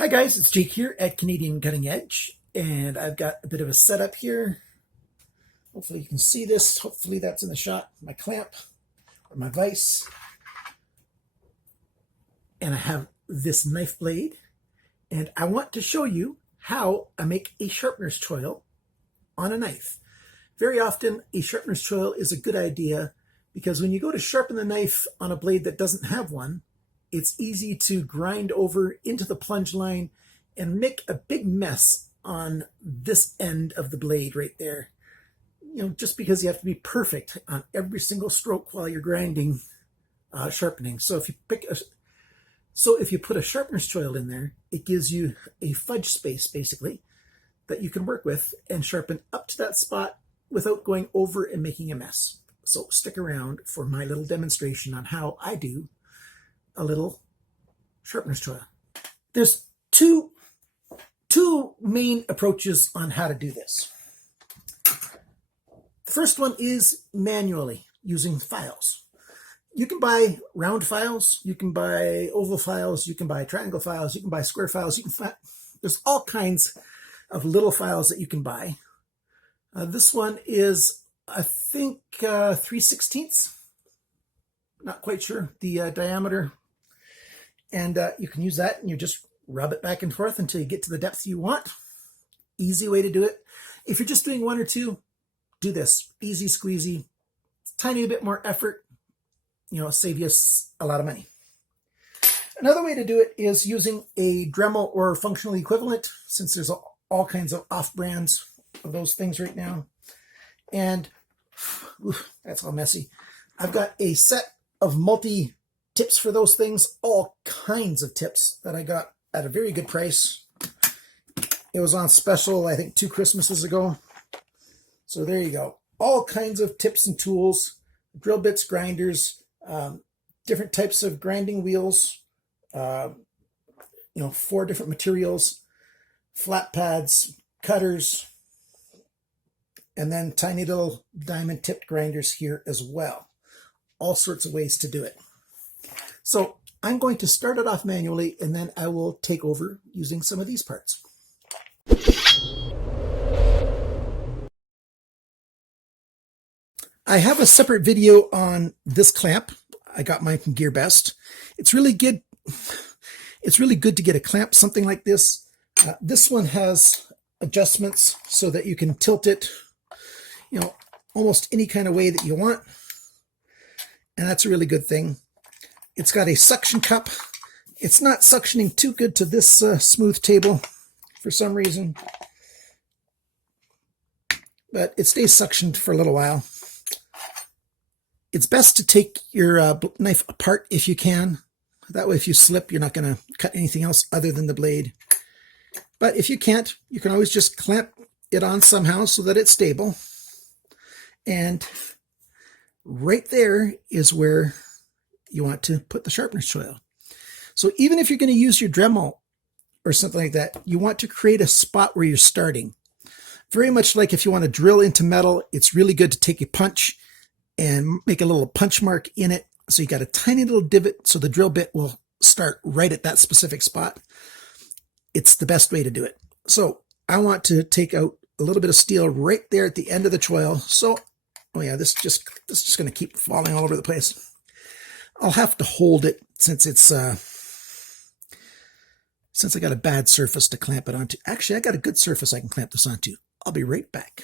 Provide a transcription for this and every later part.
Hi guys, it's Jake here at Canadian Cutting Edge, and I've got a bit of a setup here. Hopefully you can see this. Hopefully that's in the shot. My clamp or my vise. And I have this knife blade, and I want to show you how I make a sharpener's choil on a knife. Very often a sharpener's choil is a good idea because when you go to sharpen the knife on a blade that doesn't have one, it's easy to grind over into the plunge line and make a big mess on this end of the blade right there. You know, just because you have to be perfect on every single stroke while you're grinding, sharpening. So if you put a sharpener's choil in there, it gives you a fudge space basically that you can work with and sharpen up to that spot without going over and making a mess. So stick around for my little demonstration on how I do a little sharpener's choil. There's two main approaches on how to do this. The first one is manually using files. You can buy round files, you can buy oval files, you can buy triangle files, you can buy square files. There's all kinds of little files that you can buy. This one is, I think, 3/16. Not quite sure the diameter. And you can use that and you just rub it back and forth until you get to the depth you want. Easy way to do it. If you're just doing one or two, do this. Easy squeezy, tiny bit more effort, save you a lot of money. Another way to do it is using a Dremel or functional equivalent, since there's all kinds of off-brands of those things right now. And that's all messy. I've got a set of multi-tips for those things, all kinds of tips that I got at a very good price. It was on special, I think, 2 Christmases ago. So there you go. All kinds of tips and tools, drill bits, grinders, different types of grinding wheels, 4 different materials, flat pads, cutters, and then tiny little diamond tipped grinders here as well. All sorts of ways to do it. So I'm going to start it off manually, and then I will take over using some of these parts. I have a separate video on this clamp. I got mine from GearBest. It's really good. It's really good to get a clamp, something like this. This one has adjustments so that you can tilt it, almost any kind of way that you want. And that's a really good thing. It's got a suction cup. It's not suctioning too good to this smooth table for some reason, but it stays suctioned for a little while. It's best to take your knife apart if you can. That way, if you slip, you're not going to cut anything else other than the blade. But if you can't, you can always just clamp it on somehow so that it's stable. And right there is where you want to put the sharpener's choil. So even if you're going to use your Dremel or something like that, you want to create a spot where you're starting. Very much like if you want to drill into metal, it's really good to take a punch and make a little punch mark in it. So you got a tiny little divot so the drill bit will start right at that specific spot. It's the best way to do it. So I want to take out a little bit of steel right there at the end of the choil. So, this is just going to keep falling all over the place. I'll have to hold it since I got a bad surface to clamp it onto. Actually, I got a good surface I can clamp this onto. I'll be right back.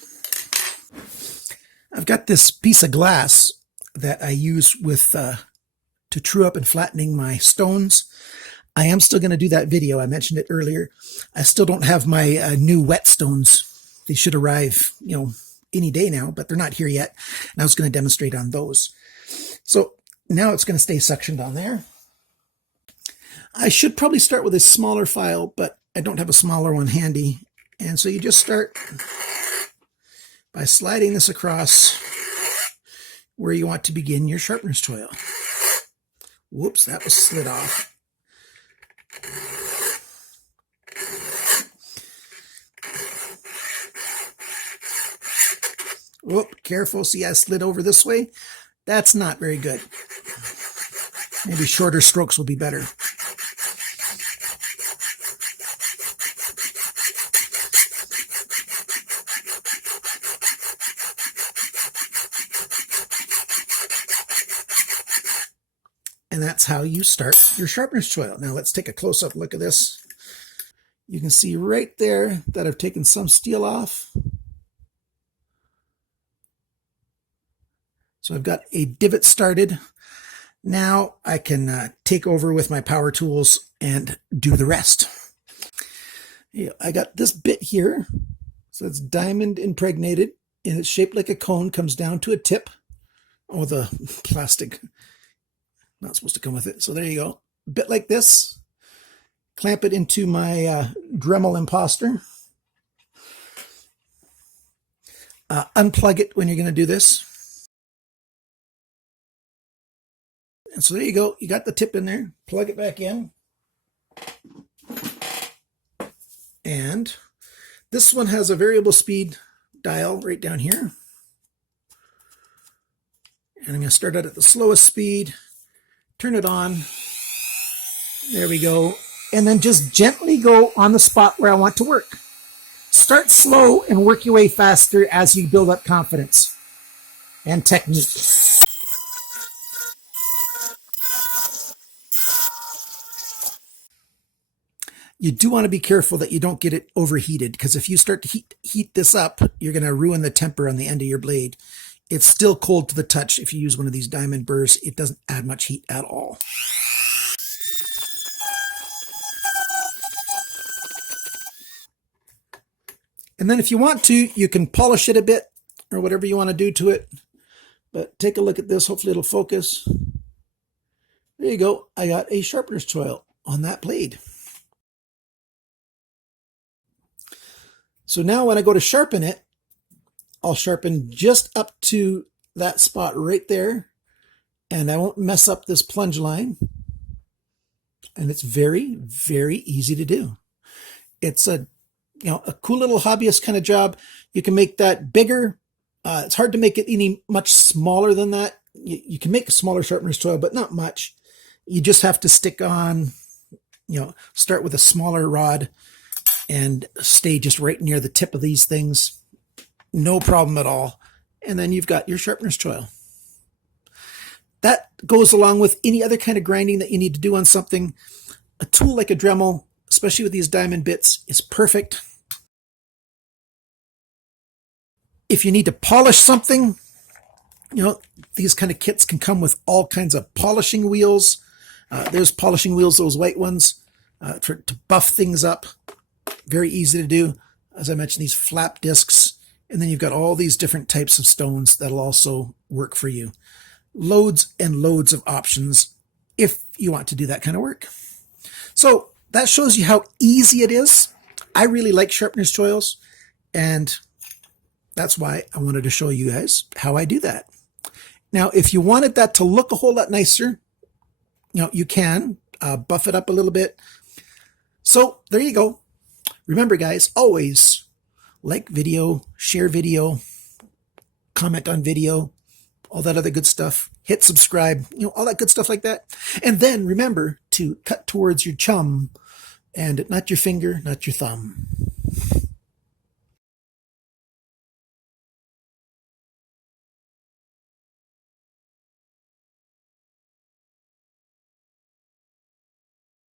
I've got this piece of glass that I use to true up and flattening my stones. I am still going to do that video. I mentioned it earlier. I still don't have my new whetstones. They should arrive, any day now, but they're not here yet. And I was going to demonstrate on those. So now it's going to stay suctioned on there. I should probably start with a smaller file, but I don't have a smaller one handy. And so you just start by sliding this across where you want to begin your sharpener's choil. Whoops, that was slid off. Whoop, careful. See, I slid over this way. That's not very good. Maybe shorter strokes will be better. And that's how you start your sharpener's choil. Now let's take a close-up look at this. You can see right there that I've taken some steel off. So I've got a divot started. Now I can take over with my power tools and do the rest. Yeah, I got this bit here. So it's diamond impregnated and it's shaped like a cone, comes down to a tip. Oh, the plastic, not supposed to come with it. So there you go. A bit like this. Clamp it into my Dremel imposter. Unplug it when you're going to do this. And so there you go. You got the tip in there. Plug it back in. And this one has a variable speed dial right down here. And I'm going to start out at the slowest speed. Turn it on. There we go. And then just gently go on the spot where I want to work. Start slow and work your way faster as you build up confidence and technique. You do want to be careful that you don't get it overheated, because if you start to heat this up, you're going to ruin the temper on the end of your blade. It's still cold to the touch if you use one of these diamond burrs. It doesn't add much heat at all. And then if you want to, you can polish it a bit or whatever you want to do to it. But take a look at this. Hopefully it'll focus. There you go. I got a sharpener's choil on that blade. So now when I go to sharpen it, I'll sharpen just up to that spot right there. And I won't mess up this plunge line. And it's very, very easy to do. It's a cool little hobbyist kind of job. You can make that bigger. It's hard to make it any much smaller than that. You can make a smaller sharpener's choil, but not much. You just have to stick on, start with a smaller rod and stay just right near the tip of these things. No problem at all. And then you've got your sharpener's choil. That goes along with any other kind of grinding that you need to do on something. A tool like a Dremel, especially with these diamond bits, is perfect. If you need to polish something, these kind of kits can come with all kinds of polishing wheels. There's polishing wheels, those white ones, to buff things up. Very easy to do. As I mentioned, these flap discs. And then you've got all these different types of stones that'll also work for you. Loads and loads of options if you want to do that kind of work. So that shows you how easy it is. I really like sharpener's choils, and that's why I wanted to show you guys how I do that. Now, if you wanted that to look a whole lot nicer, you can buff it up a little bit. So there you go. Remember, guys, always like video, share video, comment on video, all that other good stuff. Hit subscribe, all that good stuff like that. And then remember to cut towards your chum and not your finger, not your thumb.